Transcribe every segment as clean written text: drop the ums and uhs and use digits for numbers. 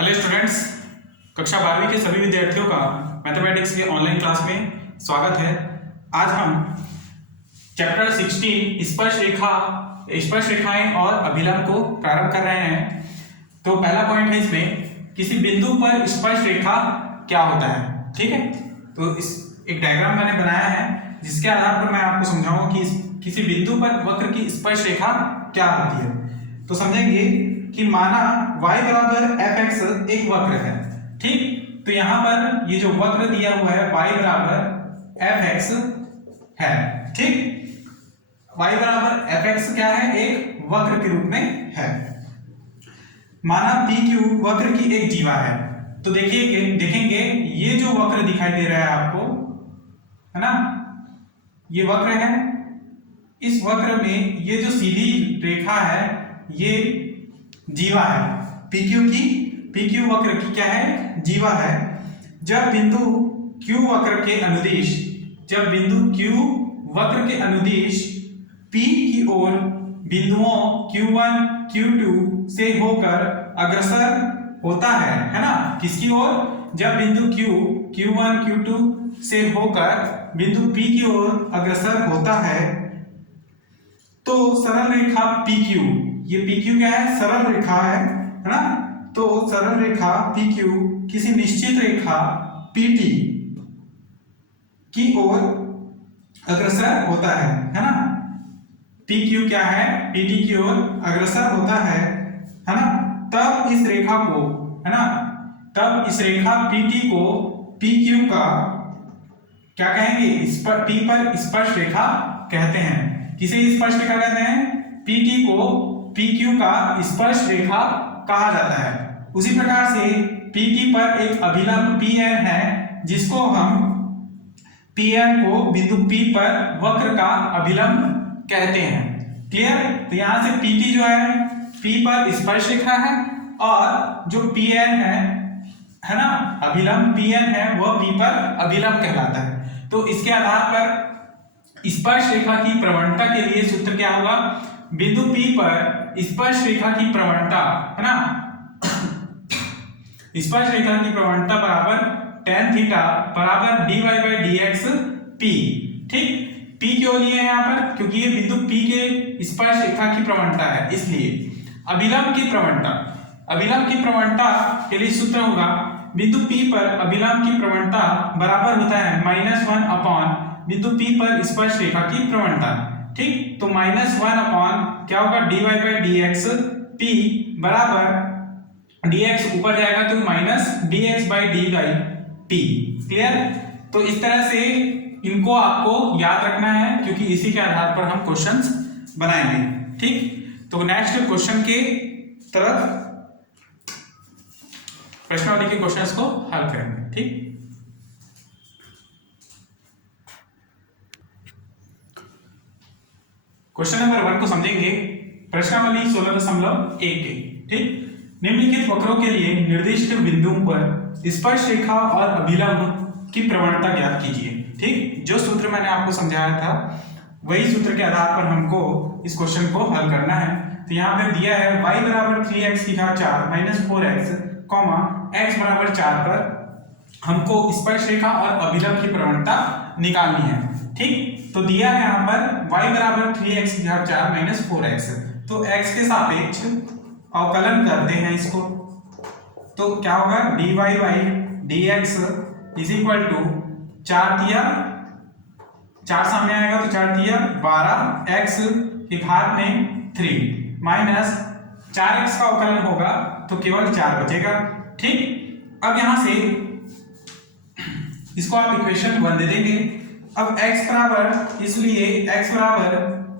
Hello students, कक्षा 12वीं के सभी विद्यार्थियों का मैथमेटिक्स के ऑनलाइन क्लास में स्वागत है। आज हम चैप्टर 16 स्पर्श रेखाएं और अभिलंब को प्रारंभ कर रहे हैं। तो पहला पॉइंट है इसमें, किसी बिंदु पर स्पर्श रेखा क्या होता है। ठीक है, तो इस एक डायग्राम मैंने बनाया है जिसके आधार पर मैं आपको समझाऊंगा कि किसी बिंदु पर वक्र की स्पर्श रेखा क्या होती है। तो समझेंगे कि माना y बराबर fx एक वक्र है। ठीक, तो यहां पर ये जो वक्र दिया हुआ है y बराबर fx है। ठीक, y बराबर fx क्या है, एक वक्र के रूप में है। माना pq वक्र की एक जीवा है। तो देखेंगे ये जो वक्र दिखाई दे रहा है आपको, है ना, ये वक्र है। इस वक्र में ये जो सीधी रेखा है ये जीवा है। PQ वक्र की क्या है, जीवा है। जब बिंदु Q वक्र के अनुदिश P की ओर बिंदुओं Q1 Q2 से होकर अग्रसर होता है ना। किसकी ओर? जब बिंदु Q1 Q2 से होकर बिंदु P की ओर अग्रसर होता है तो सरल रेखा PQ, ये PQ क्या है, सरल रेखा है ना। तो सरल रेखा PQ किसी निश्चित रेखा PT की ओर अग्रसर होता है ना। PQ क्या है, PT की ओर अग्रसर होता है ना। तब इस रेखा को, है ना, तब इस रेखा PT को PQ का क्या कहेंगे, P पर स्पर्श रेखा कहते हैं। किसे स्पर्श रेखा कहते हैं? PT को PQ का स्पर्श रेखा कहा जाता है। उसी प्रकार से PT पर एक अभिलंब PN है जिसको हम PN को बिंदु P पर वक्र का अभिलंब कहते हैं। क्लियर? तो यहां से PT जो है P पर स्पर्श रेखा है और जो PN है ना, अभिलंब PN है वह P पर अभिलंब कहलाता है। तो इसके आधार पर स्पर्श रेखा की प्रवणता के लिए सूत्र क्या होगा, बिंदु P पर स्पर्श रेखा की प्रवणता, है ना, स्पर्श रेखा की प्रवणता बराबर tan थीटा बराबर dy by dx p। ठीक, p क्यों लिए हैं यहाँ पर, क्योंकि ये बिंदु P के स्पर्श रेखा की प्रवणता है, इसलिए अभिलंब की प्रवणता के लिए सूत्र होगा बिंदु P पर अभिलंब की प्रवणता बराबर होता है -1 अपॉन बिंदु P पर स्पर्श रेखा की प्रवणता। ठीक, तो -1 अपॉन क्या होगा, dy by dx p बराबर dx ऊपर जाएगा तो -dx by dy p। Clear? तो इस तरह से इनको आपको याद रखना है क्योंकि इसी के आधार पर हम क्वेश्चंस बनाएंगे। ठीक, तो नेक्स्ट क्वेश्चन के तरफ प्रश्नावली के क्वेश्चंस को हल करेंगे। ठीक, क्वेश्चन नंबर 1 को समझेंगे। प्रश्नावली 16.1 के। ठीक, निम्नलिखित वक्रों के लिए निर्दिष्ट बिंदुओं पर स्पर्श रेखा और अभिलंब की प्रवणता ज्ञात कीजिए। ठीक, जो सूत्र मैंने आपको समझाया था वही सूत्र के आधार पर हमको इस क्वेश्चन को हल करना है। तो यहाँ पे दिया है y बराबर 3x की घात 4 माइनस 4x x बराबर 4 पर हमको स्पर्श रेखा और अभिलंब की प्रवणता निकालनी है। ठीक, तो दिया है यहाँ पर y बराबर 3x की घात 4 माइनस 4x, तो x के सापेक्ष अवकलन करते हैं इसको, तो क्या होगा, dy by dx is equal to 4 तिया 4 सामने आएगा तो 4 तिया 12 x की घात में 3 माइनस 4x का अवकलन होगा तो केवल 4 बचेगा। ठीक, अब यहां से इसको आप इक्वेशन 1 दे देंगे। अब x बराबर, इसलिए x बराबर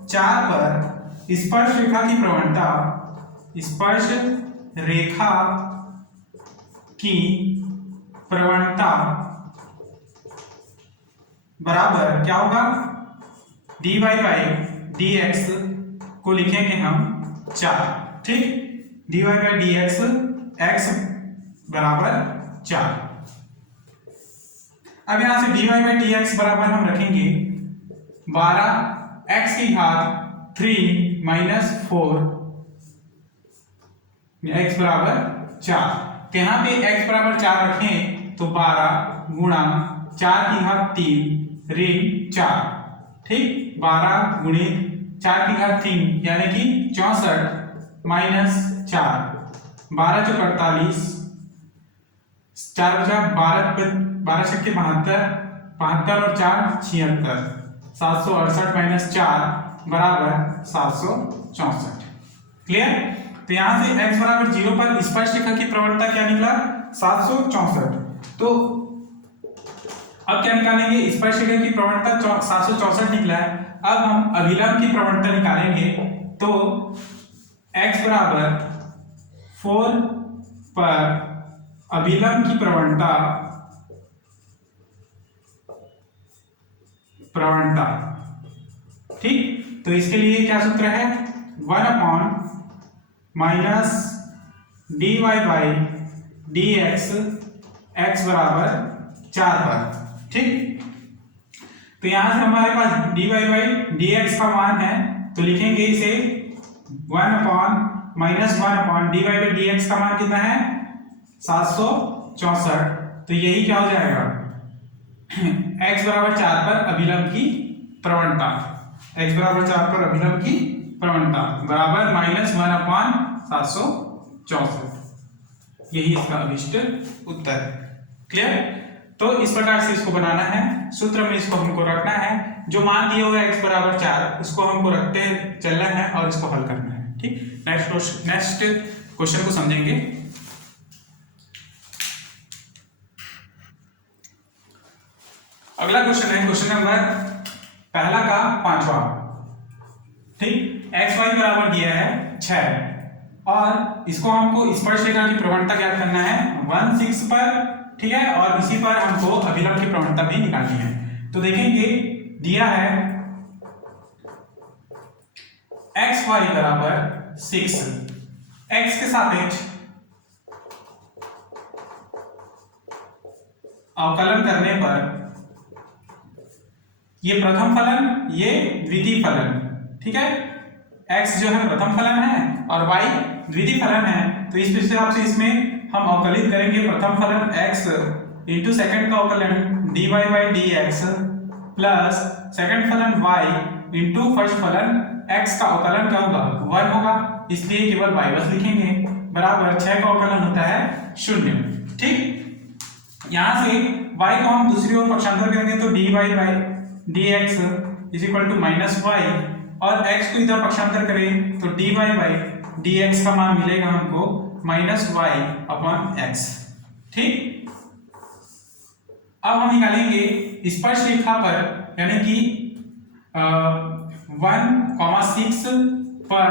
4 पर स्पर्श रेखा की प्रवणता, स्पर्श रेखा की प्रवणता बराबर क्या होगा, dy by dx को लिखेंगे हम 4। ठीक, dy by dx x बराबर 4। अब यहां से dy by dx बराबर हम रखेंगे 12 x की घात 3 माइनस 4 x बराबर 4। तो यहाँ पे x बराबर 4 रखें तो 12 गुणा 4 की घात 3 ऋण 4, ठीक, 12 गुणित 4 की घात 3 यानी कि 64 माइनस 4, 12 चौक 48, 4 बचा 12 छक्के 72, 72 और 4 76, 768 माइनस 4 बराबर 764। क्लियर। तो यहां से x बराबर 0 पर स्पर्श रेखा की प्रवणता क्या निकला? 764। तो अब क्या निकालेंगे? स्पर्श रेखा की प्रवणता 764 निकला है। अब हम अभिलंब की प्रवणता निकालेंगे। तो x बराबर 4 पर अभिलंब की प्रवणता ठीक, तो इसके लिए क्या सूत्र है? 1 upon minus dy by dx x बराबर 4 पर, ठीक। तो यहां से हमारे पास dy बाई dx का मान है, तो लिखेंगे इसे 1 upon minus 1 upon dy by dx का मान कितना है? 764। तो यही क्या हो जाएगा? x बराबर 4 पर अभिलंब की प्रवणता, x बराबर 4 पर अभिलंब की प्रवणता बराबर माइनस 1 अपॉन 764। यही इसका अभिष्ट उत्तर है। क्लियर। तो इस प्रकार से इसको बनाना है, सूत्र में इसको हमको रखना है, जो मान दिए हुए x बराबर 4 उसको हमको रखते चलना है और इसको हल करना है, ठीक। नेक्स्ट क्वेश्चन को समझेंगे। अगला क्वेश्चन है क्वेश्चन नंबर पहला का 5वां, ठीक। एक्स वाई बराबर दिया है 6 और इसको हमको स्पर्श रेखा की प्रवणता ज्ञात करना है 1 6 पर, ठीक है, और इसी पर हमको अभिलंब की प्रवणता भी निकालनी है। तो देखेंगे दिया है एक्स वाई बराबर 6, एक्स के सापेक्ष अवकलन करने पर ये प्रथम फलन, ये द्वितीय फलन, ठीक है। x जो है प्रथम फलन है और y द्वितीय फलन है, तो इस हिसाब से इसमें हम अवकलित करेंगे प्रथम फलन x इंटू सेकंड का अवकलन dy by dx plus second फलन y इंटू फर्स्ट फलन x का अवकलन क्या होगा? 1 होगा, इसलिए केवल y बस लिखेंगे बराबर 6 का अवकलन होता है 0, ठीक। यहां से y को हम दूसरी ओर पक्षांतर करेंगे तो dy by dx is equal to minus Y, और x को इधर पक्षांतर करें तो dy बाई dx का मान मिलेगा हमको माइनस वाई अपॉन एक्स, ठीक। अब हम निकालेंगे स्पर्श रेखा पर, यानी कि 1,6 पर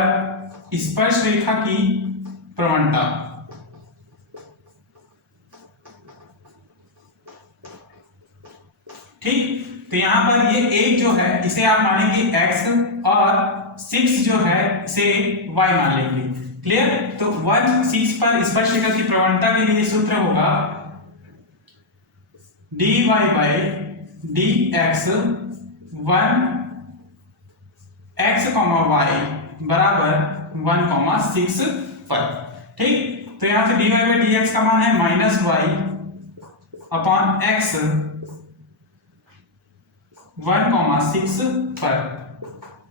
स्पर्श रेखा की प्रवणता, ठीक। तो यहां पर ये 1 जो है इसे आप मानेंगे x और 6 जो है इसे y मान लेंगे। क्लियर। तो 1 6 पर स्पर्श रेखा की प्रवणता के लिए सूत्र होगा dy by dx 1 x, y बराबर 1,6 पर, ठीक। तो यहां से dy बाई dx का मान है माइनस वाई अपॉन एक्स 1,6 पर,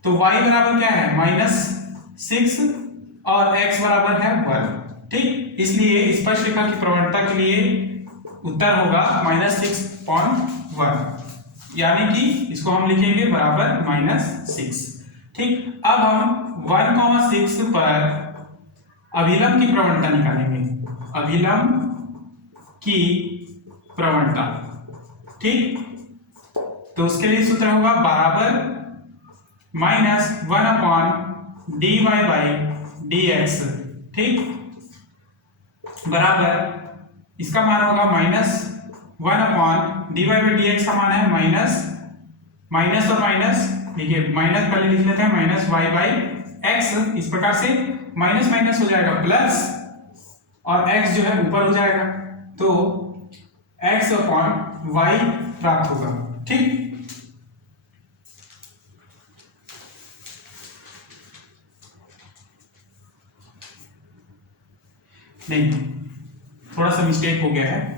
तो y बराबर क्या है? -6 और x बराबर है 1, ठीक। इसलिए स्पर्श रेखा की प्रवणता के लिए उत्तर होगा -6.1, यानी कि इसको हम लिखेंगे बराबर -6, ठीक। अब हम 1,6 पर अभिलंब की प्रवणता निकालेंगे, अभिलंब की प्रवणता, ठीक। तो उसके लिए सूत्र होगा बराबर -1 अपॉन dy बाई dx, ठीक, बराबर इसका मान होगा -1 अपॉन dy बाई dx का मान है माइनस और माइनस, देखिए माइनस पहले लिख लेते हैं माइनस y बाई एक्स, इस प्रकार से माइनस माइनस हो जाएगा प्लस और x जो है ऊपर हो जाएगा, तो x अपॉन y प्राप्त होगा, ठीक। नहीं, थोड़ा सा मिस्टेक हो गया है।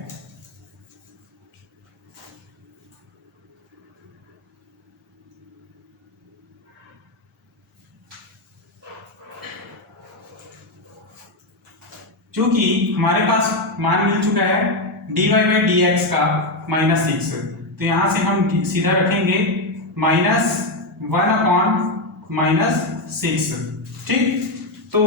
क्योंकि हमारे पास मान मिल चुका है dy बाई डी एक्स का -6, तो यहां से हम सीधा रखेंगे -1/-6। ठीक, तो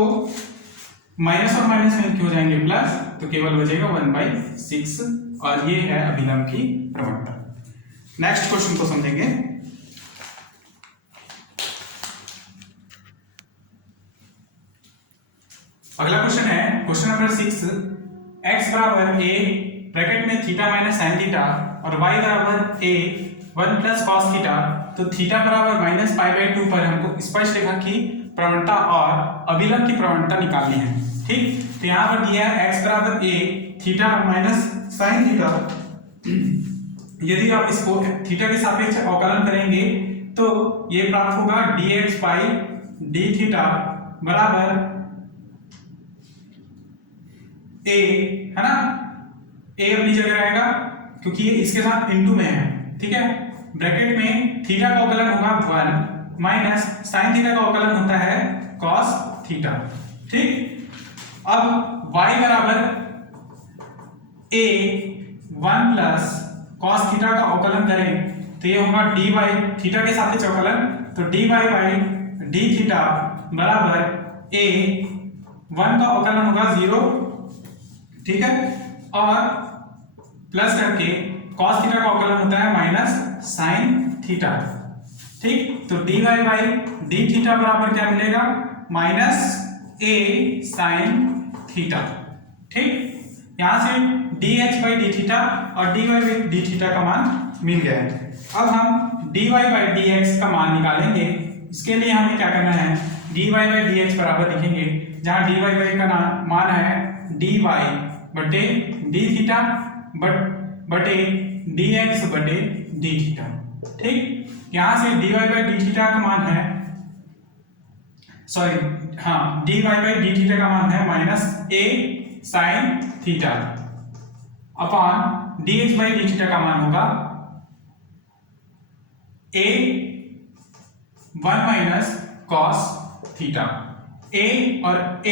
माइनस और माइनस में क्यों हो जाएंगे प्लस, तो केवल बचेगा 1/6, और ये है अभिलंब की प्रवणता। नेक्स्ट क्वेश्चन को समझेंगे। अगला क्वेश्चन है क्वेश्चन नंबर 6, x बराबर a ब्रैकेट में थीटा माइनस साइन थीटा और y बराबर a 1 प्लस कॉस थीटा, तो थीटा बराबर -π/2 पर हमको स्पष्ट रेखा की प्रवणता और अभिलंब की प्रवणता निकालनी है। ठीक, तो यहाँ पर दिया है x बराबर a theta minus sine theta. यदि आप इसको थीटा के सापेक्ष अवकलन करेंगे तो ये प्राप्त होगा dx बाई डी थीटा बराबर a, है ना, a अपनी जगह रहेगा क्योंकि ये इसके साथ इनटू में है। ठीक है, ब्रैकेट में थीटा का अवकलन होगा 1 माइनस साइन थीटा का अवकलन होता है cos थीटा। ठीक, अब y बराबर a 1 प्लस cos थीटा का अवकलन करें तो ये होगा dy थीटा के सापेक्ष अवकलन, तो dy बाई डी थीटा बराबर a 1 का अवकलन होगा 0। ठीक है, और प्लस करके cos थीटा का अवकलन होता है माइनस साइन थीटा। ठीक, तो dy बाई डी थीटा बराबर क्या मिलेगा, -a साइन थीटा। ठीक, यहां से dx बाई डी थीटा और dy बाई डी थीटा का मान मिल गया है। अब हम dy बाई dx का मान निकालेंगे। इसके लिए हमें क्या करना है, dy बाई dx बराबर लिखेंगे, जहां dy बाई का मान है dy बटे डी थीटा बटे dx बटे डी थीटा। ठीक, यहां से dy बाई डी थीटा का मान है, सॉरी हाँ, dy बाई डी थीटा का मान है -a sine theta upon dx by D theta का मान होगा a 1 minus cos theta. a और a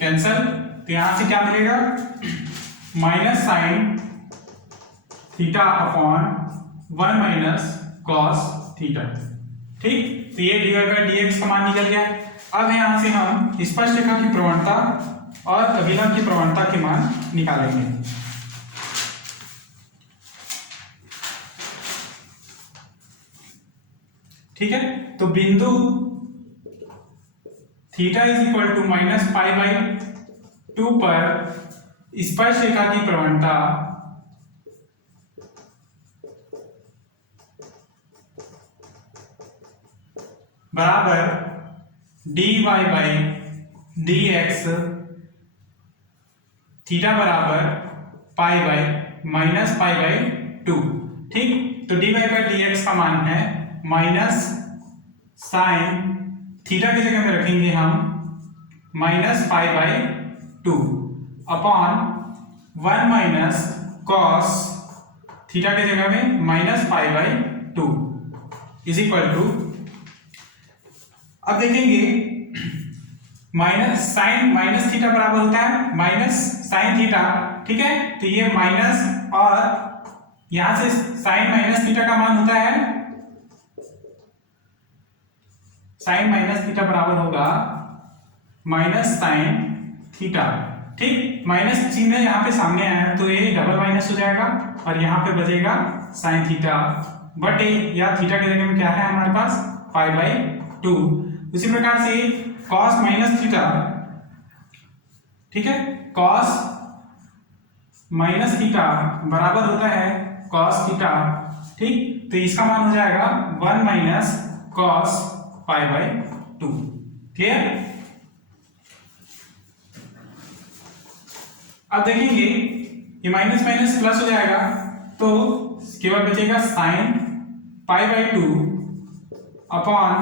कैंसल, तो यहां से क्या मिलेगा, minus sine theta upon 1 minus cos theta. ठीक, तो ये dy बाई dx का मान निकल गया। अब यहां से हम स्पष्ट रेखा की प्रवणता और अभिलंब की प्रवणता के मान निकालेंगे। ठीक है, तो बिंदु थीटा इज इक्वल टू -π/2 पर स्पष्ट रेखा की प्रवणता बराबर dy by D x theta बराबर π/-π/2। ठीक, तो dy बाई डी एक्स का मान है माइनस साइन थीटा की जगह में रखेंगे हम -π/2 अपॉन 1 माइनस कॉस थीटा की जगह में -π/2 इज इक्वल टू, अब देखेंगे साइन माइनस थीटा बराबर होता है माइनस साइन थीटा। ठीक है, तो ये माइनस और यहां से साइन माइनस थीटा का मान होता है, साइन माइनस थीटा बराबर होगा माइनस साइन थीटा। ठीक, माइनस चिन्ह यहाँ पे सामने आया है तो ये डबल माइनस हो जाएगा और यहाँ पे बचेगा साइन थीटा बटे, या थीटा की जगह में क्या है हमारे पास π/2। उसी प्रकार से cos माइनस थीटा, ठीक है, cos माइनस थीटा बराबर होता है cos थीटा। ठीक, तो इसका मान हो जाएगा 1 माइनस cos π/2। क्लियर? अब देखेंगे ये माइनस माइनस प्लस हो जाएगा तो केवल बचेगा साइन π/2 अपॉन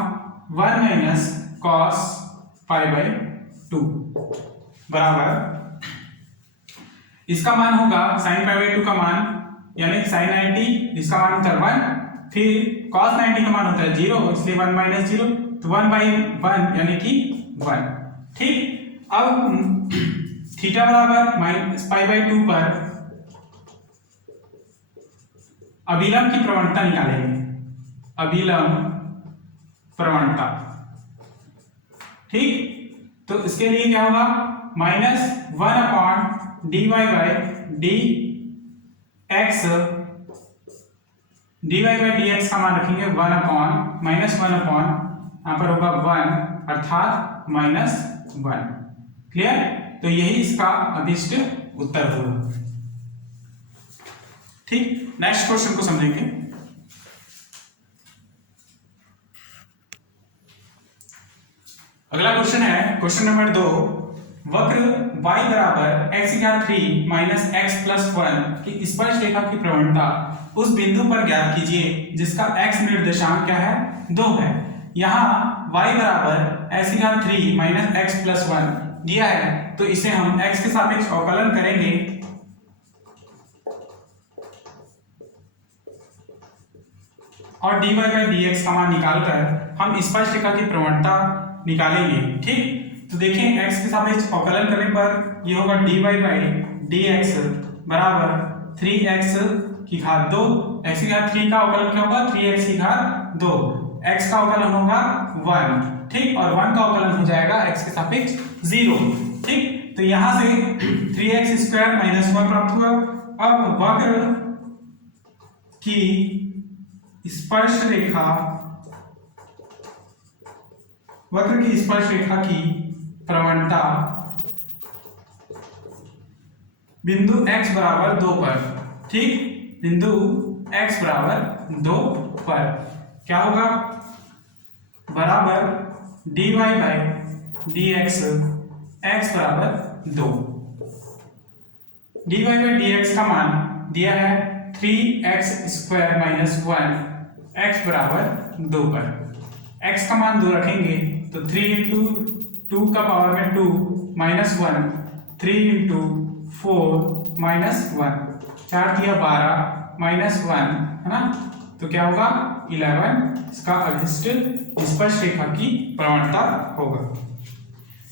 1 माइनस cos π/2 बराबर, इसका मान होगा sin पाई बाई 2 का मान यानी sin 90, इसका मान होता है 1, फिर cos 90 का मान होता है 0, इसलिए 1 माइनस 0, तो 1 बाई 1 यानी कि 1। ठीक, अब थीटा बराबर माइनस पाई बाई 2 पर अभिलंब की प्रवणता निकालेंगे, अभिलंब प्रवणता। ठीक, तो इसके लिए क्या होगा, minus 1 upon D Y by D X, D Y by D X का मान रखेंगे 1 अपॉन माइनस 1 अपॉन यहां पर होगा 1 अर्थात माइनस 1। क्लियर, तो यही इसका अभिष्ट उत्तर होगा। ठीक, नेक्स्ट क्वेश्चन को समझेंगे। अगला क्वेश्चन है क्वेश्चन नंबर 2, वक्र y बराबर x घात 3 माइनस x प्लस 1 की स्पर्श रेखा की प्रवणता उस बिंदु पर ज्ञात कीजिए जिसका x निर्देशांक क्या है, 2 है। यहाँ y बराबर x घात 3 माइनस x प्लस 1 दिया है, तो इसे हम x के सापेक्ष अवकलन करेंगे और dy बाई dx का मान निकालकर हम स्पर्श रेखा की प्रवणता निकालेंगे। ठीक, तो देखें x के सापेक्ष अवकलन करने पर ये होगा dy बाई dx बराबर 3x की घात 2, x की घात 3 का अवकलन क्या होगा, 3x की घात 2, x का अवकलन होगा 1। ठीक, और 1 का अवकलन हो जाएगा x के सापेक्ष 0। ठीक, तो यहां से 3x स्क्वायर माइनस 1 प्राप्त हुआ। अब वक्र की स्पर्श रेखा, वक्र की स्पर्श रेखा की प्रवणता बिंदु x बराबर 2 पर, ठीक, बिंदु x बराबर 2 पर क्या होगा, बराबर dy बाई dx x बराबर 2। dy बाई dx का मान दिया है 3x स्क्वायर माइनस 1 x बराबर 2 पर। x का मान 2 रखेंगे तो 3 इंटू 2 का पावर में 2 माइनस 1, 3 इंटू 4 माइनस 1, 4 दिया 12 माइनस 1 है ना, तो क्या होगा 11। इसका अभिष्ट स्पर्श रेखा की प्रवणता होगा।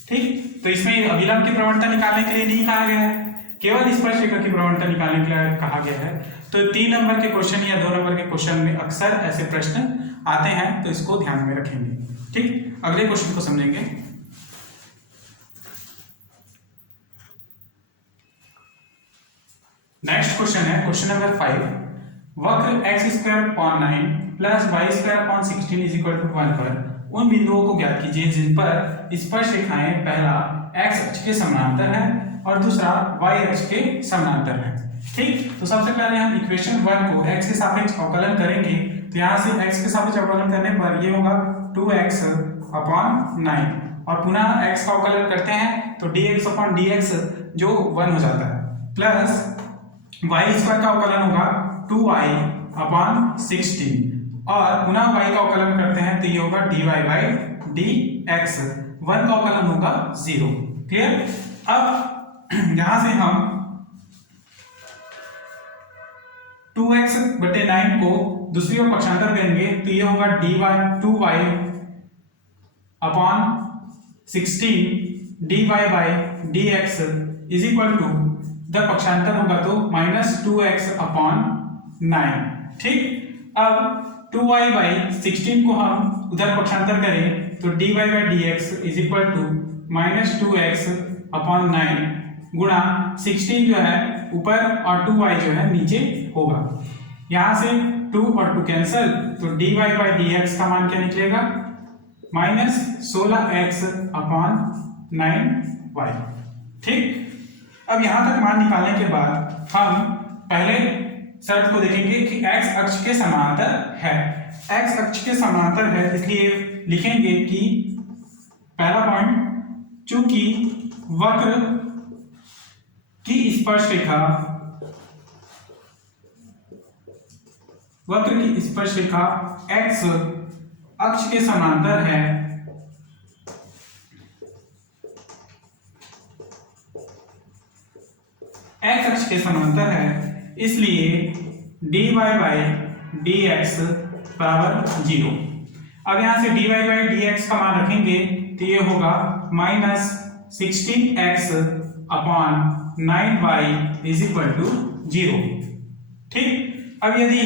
ठीक, तो इसमें अभिलंब की प्रवणता निकालने के लिए नहीं कहा गया है, केवल स्पर्श रेखा की प्रवणता निकालने के लिए कहा गया है। तो 3 नंबर के क्वेश्चन या 2 नंबर के क्वेश्चन में अक्सर ऐसे प्रश्न आते हैं, तो इसको ध्यान में रखेंगे। ठीक, अगले क्वेश्चन को समझेंगे। नेक्स्ट क्वेश्चन है क्वेश्चन नंबर 5, वक्र x square upon 9 plus y square upon 16 is equal to 1 पर उन बिंदुओं को ज्ञात कीजिए जिन पर स्पर्श रेखाएं पहला x अक्ष के समानांतर है और दूसरा y अक्ष के समानांतर है। ठीक, तो सबसे पहले हम इक्वेशन 1 को x के सापेक्ष अवकलन करेंगे, तो यहाँ से x के सापेक्ष अवकलन करने पर ये होगा 2x अपॉन 9 और पुनः x का अवकलन करते हैं तो dx अपॉन dx जो 1 हो जाता है, प्लस y स्क्वायर का अवकलन होगा 2y अपॉन 16 और पुनः y का अवकलन करते हैं तो ये होगा dy बाई dx, 1 का अवकलन होगा 0। क्लियर, अब यहां से हम 2x बटे 9 को दूसरी ओर पक्षांतर करेंगे तो ये होगा dy 2y upon 16 dy by dx is equal to, जब पक्षांतर होगा तो माइनस 2x अपॉन 9। ठीक, अब 2y बाई 16 को हम उधर पक्षांतर करें तो dy by dx is equal to minus 2x upon 9 गुणा 16 जो है ऊपर और 2y जो है नीचे होगा। यहां से 2 और 2 कैंसल तो dy बाई dx का मान क्या निकलेगा, माइनस 16x अपॉन 9y। ठीक, अब यहां तक मान निकालने के बाद हम पहले शर्त को देखेंगे कि x अक्ष के समांतर है। x अक्ष के समांतर है इसलिए लिखेंगे कि पहला पॉइंट, चूंकि वक्र की स्पर्श रेखा, वक्र की स्पर्श रेखा x अक्ष के समांतर है एक्स अक्ष के समांतर है, इसलिए dy बाई डी एक्स बराबर 0। अब यहां से dy बाई डी एक्स का मान रखेंगे तो ये होगा minus 16x upon 9y is equal to 0। ठीक, अब यदि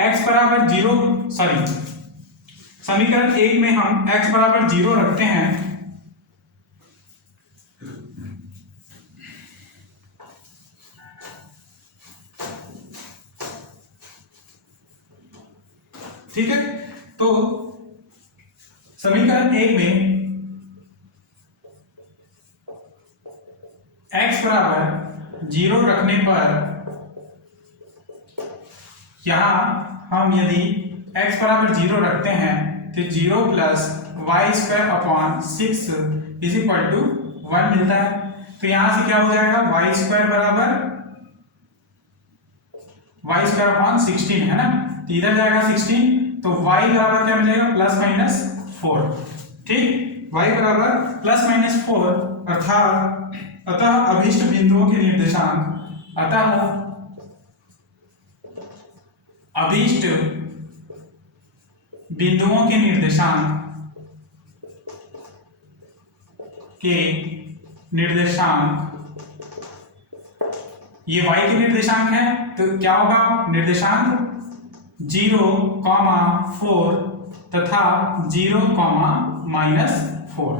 x बराबर 0, सॉरी समीकरण 1 में हम x बराबर 0 रखते हैं, ठीक है, तो समीकरण 1 में x बराबर 0 रखने पर यहां हम यदि x बराबर 0 रखते हैं तो 0 plus y square upon 6 is equal to 1 मिलता है। तो यहां से क्या हो जाएगा, वाई स्क्वायर बराबर वाई स्क्वायर अपॉन 16 है ना, तो इधर जाएगा 16, तो y बराबर क्या मिलेगा, प्लस माइनस 4। ठीक, y बराबर प्लस माइनस 4 अतः अभीष्ट बिंदुओं के निर्देशांक, अभीष्ट बिंदुओं के निर्देशांक ये y के निर्देशांक है, तो क्या होगा, निर्देशांक 0, 4 तथा 0, -4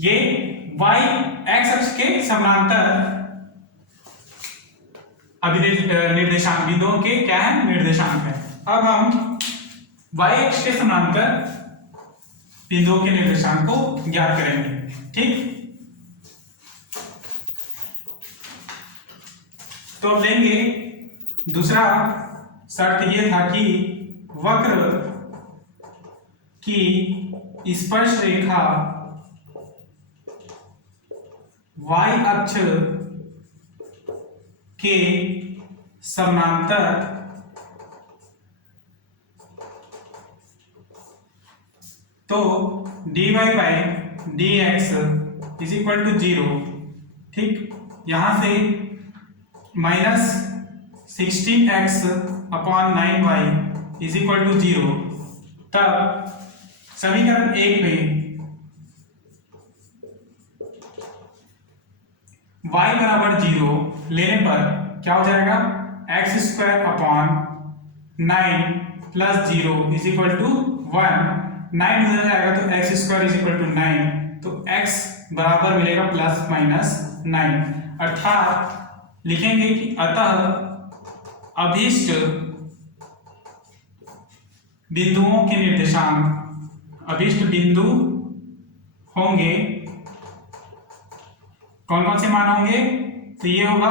ये y x अक्ष के समांतर निर्देशांक बिंदुओं के क्या है, निर्देशांक है। अब हम y अक्ष के समांतर बिंदुओं के निर्देशांक को ज्ञात करेंगे। ठीक, तो अब लेंगे दूसरा शर्त ये था कि वक्र की स्पर्श रेखा y अक्ष के समांतर तो dy by D x is equal to 0। ठीक, यहां से minus 16x upon 9y is equal to 0, तब समीकरण 1 में y बराबर 0 लेने पर क्या हो जाएगा, x square upon 9 plus 0 is equal to 1, 9 हो जाएगा तो x square is equal to 9, तो x बराबर मिलेगा प्लस माइनस 9, अर्थात लिखेंगे कि अतः अभीष्ट बिंदुओं के निर्देशांक, अभीष्ट बिंदु होंगे, कौन कौन से मान होंगे, तो ये होगा,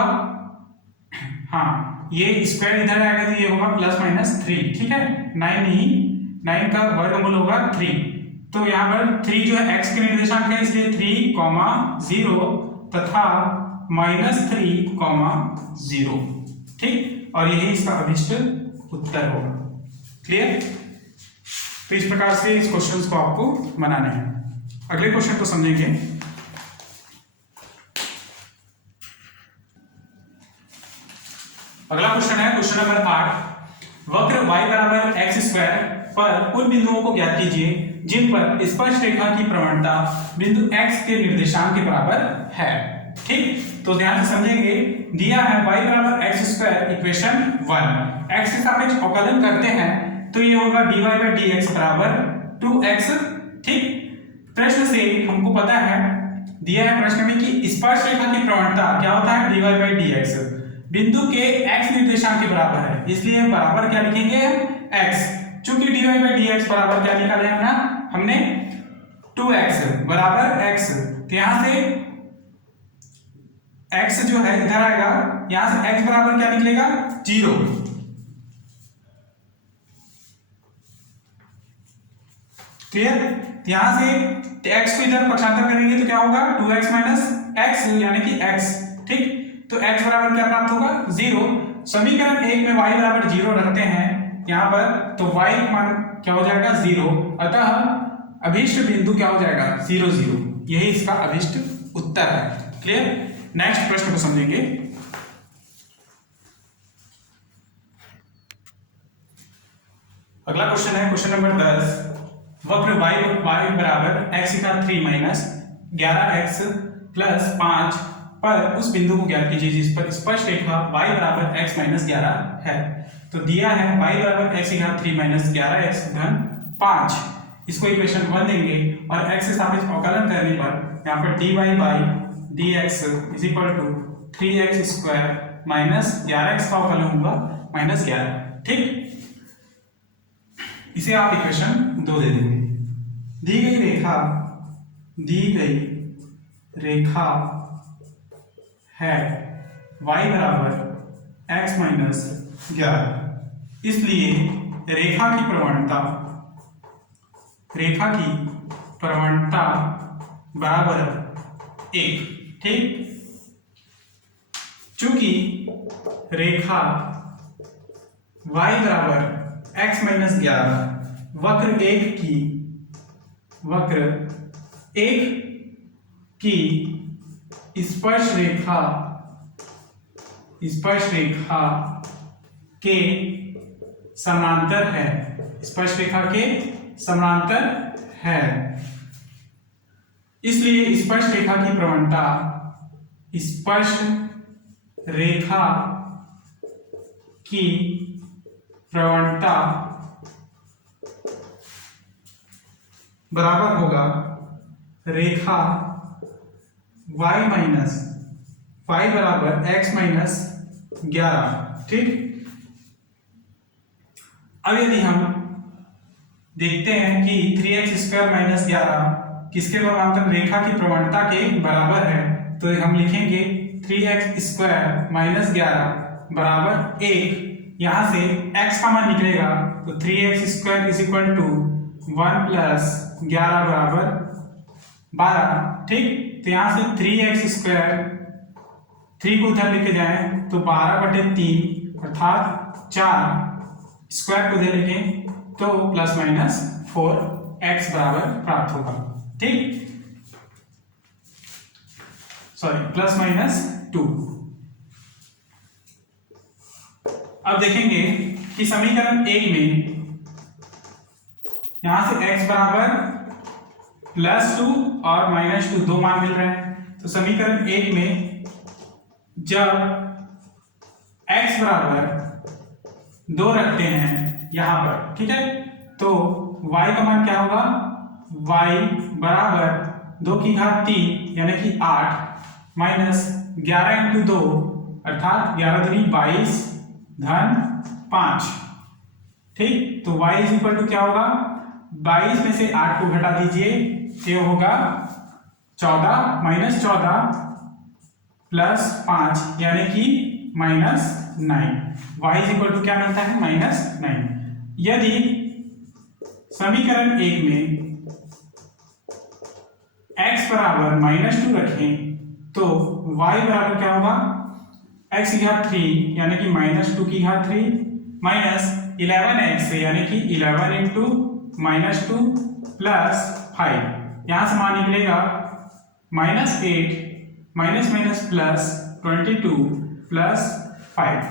हाँ ये स्क्वायर इधर आएगा तो ये होगा प्लस माइनस 3। ठीक है, 9 का वर्गमूल होगा 3, तो यहाँ पर 3 जो है x के निर्देशांक है, इसलिए 3, 0 तथा -3, 0। ठीक, और यही इसका अभीष्ट उत्तर होगा। क्लियर, तो इस प्रकार से इस क्वेश्चन को आपको बनाना है। अगले क्वेश्चन को समझेंगे। अगला क्वेश्चन है क्वेश्चन नंबर 8, वक्र y बराबर x स्क्वायर पर उन बिंदुओं को ज्ञात कीजिए जिन पर स्पर्श रेखा की प्रवणता बिंदु x के निर्देशांक के बराबर है। ठीक, तो ध्यान से समझेंगे, दिया है y बराबर x स्क्वायर इक्वेशन 1, x के सापेक्ष अवकलन करते हैं तो ये होगा dy बाई डी एक्स बराबर 2x। ठीक, प्रश्न से हमको पता है, दिया है प्रश्न में कि स्पर्श रेखा की प्रवणता क्या होता है, dy बाई डी एक्स बिंदु के x निर्देशांक के बराबर है, इसलिए बराबर क्या लिखेंगे, x। चूंकि dy बाई डी एक्स बराबर क्या निकाले हमने 2x बराबर x, तो यहां से x जो है इधर आएगा, यहां से x बराबर क्या निकलेगा, 0। क्लियर, यहां से x को इधर पक्षांतर करेंगे तो क्या होगा, 2x माइनस x यानी कि x। ठीक, तो x बराबर क्या प्राप्त होगा, 0। समीकरण 1 में y बराबर 0 रखते हैं यहां पर, तो y मान क्या हो जाएगा, 0, अतः अभीष्ट बिंदु क्या हो जाएगा, 0, 0। यही इसका अभीष्ट उत्तर है। क्लियर, नेक्स्ट प्रश्न को समझेंगे। अगला क्वेश्चन है क्वेश्चन नंबर 10। वक्र y बराबर x की घात 3 माइनस 11x प्लस 5 पर उस बिंदु को ज्ञात कीजिए जिस पर स्पर्श रेखा y बराबर x माइनस 11 है। तो दिया है y बराबर x की घात 3 माइनस 11x धन 5, इसको इक्वेशन 1 देंगे और x के सापेक्ष अवकलन करने पर यहाँ पर dy by dx is equal to 3x square minus 11x का अवकलन होगा माइनस 11। ठीक, इसे आप इक्वेशन 2 दे देंगे। दी गई रेखा है y बराबर x माइनस 11, इसलिए रेखा की प्रवणता बराबर 1। ठीक, चूंकि रेखा y बराबर x माइनस 11 वक्र एक की स्पर्श रेखा के समांतर है, स्पर्श रेखा के समांतर है, इसलिए स्पर्श रेखा की प्रवणता बराबर होगा रेखा y बराबर x माइनस 11। ठीक, अब यदि हम देखते हैं कि 3x स्क्वायर माइनस 11 किसके समांतर रेखा की प्रवणता के बराबर है, तो हम लिखेंगे 3x स्क्वायर माइनस 11 बराबर 1। यहां से x का मान निकलेगा तो 3x square is equal to 1 plus 11 बराबर 12। ठीक, तो यहां से 3x स्क्वायर 3 को उधर लेके जाएं तो 12/3 अर्थात 4 स्क्वायर को उधर लेके तो प्लस माइनस 4x बराबर प्राप्त होगा। ठीक, सॉरी प्लस माइनस 2। अब देखेंगे कि समीकरण 1 में यहां से x बराबर +2 और -2 दो मान मिल रहे हैं। तो समीकरण 1 में जब x बराबर 2 रखते हैं यहां पर, ठीक है, तो y का मान क्या होगा, y बराबर 2 की घात 3 यानी कि 8 माइनस 11 इंटू 2 अर्थात 11 दूनी 22 धन 5। ठीक, तो y इज इक्वल टू क्या होगा, 22 में से 8 को घटा दीजिए, ये होगा 14 माइनस 14 प्लस 5 यानी कि -9। y इज इक्वल टू क्या मिलता है, -9। यदि समीकरण 1 में x बराबर -2 रखें तो y बराबर क्या होगा, x की घात 3 यानी कि -2 की घात 3 माइनस 11x यानी कि 11 इंटू -2 प्लस 5। यहां से मान निकलेगा -8 माइनस प्लस 22 प्लस 5।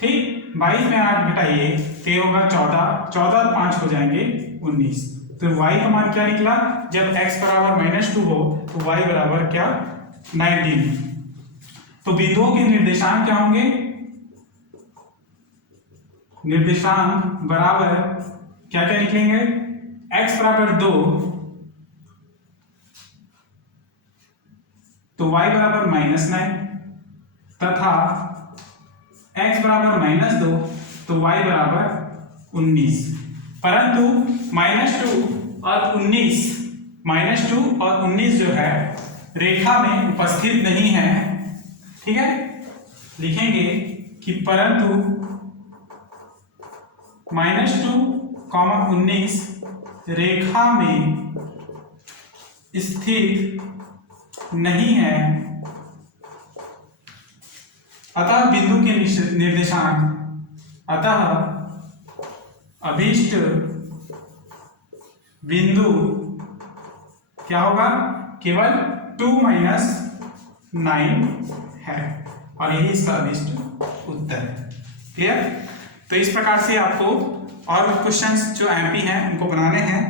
ठीक, 22 में 8 घटाइए तो ये होगा 14 और 5 हो जाएंगे 19। तो y का मान क्या निकला, जब x बराबर -2 हो तो y बराबर क्या, 19। तो बिंदुओं के निर्देशांक क्या होंगे, निर्देशांक बराबर क्या क्या निकलेंगे, x बराबर 2 तो y बराबर -9 तथा x बराबर -2 तो y बराबर 19। परंतु -2 और 19 जो है रेखा में उपस्थित नहीं है। ठीक है, लिखेंगे कि परंतु -2, 19 रेखा में स्थित नहीं है, अतः बिंदु के निर्देशांक, अतः अभीष्ट बिंदु क्या होगा, केवल 2 - 9 है और यही इसका अभीष्ट उत्तर है। क्लियर। तो इस प्रकार से आपको और क्वेश्चंस जो एमपी हैं उनको बनाने हैं।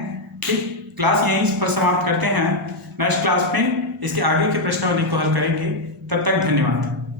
ठीक, क्लास यहीं पर समाप्त करते हैं। नेक्स्ट क्लास में इसके आगे के प्रश्नावली को हल करेंगे। तब तक धन्यवाद।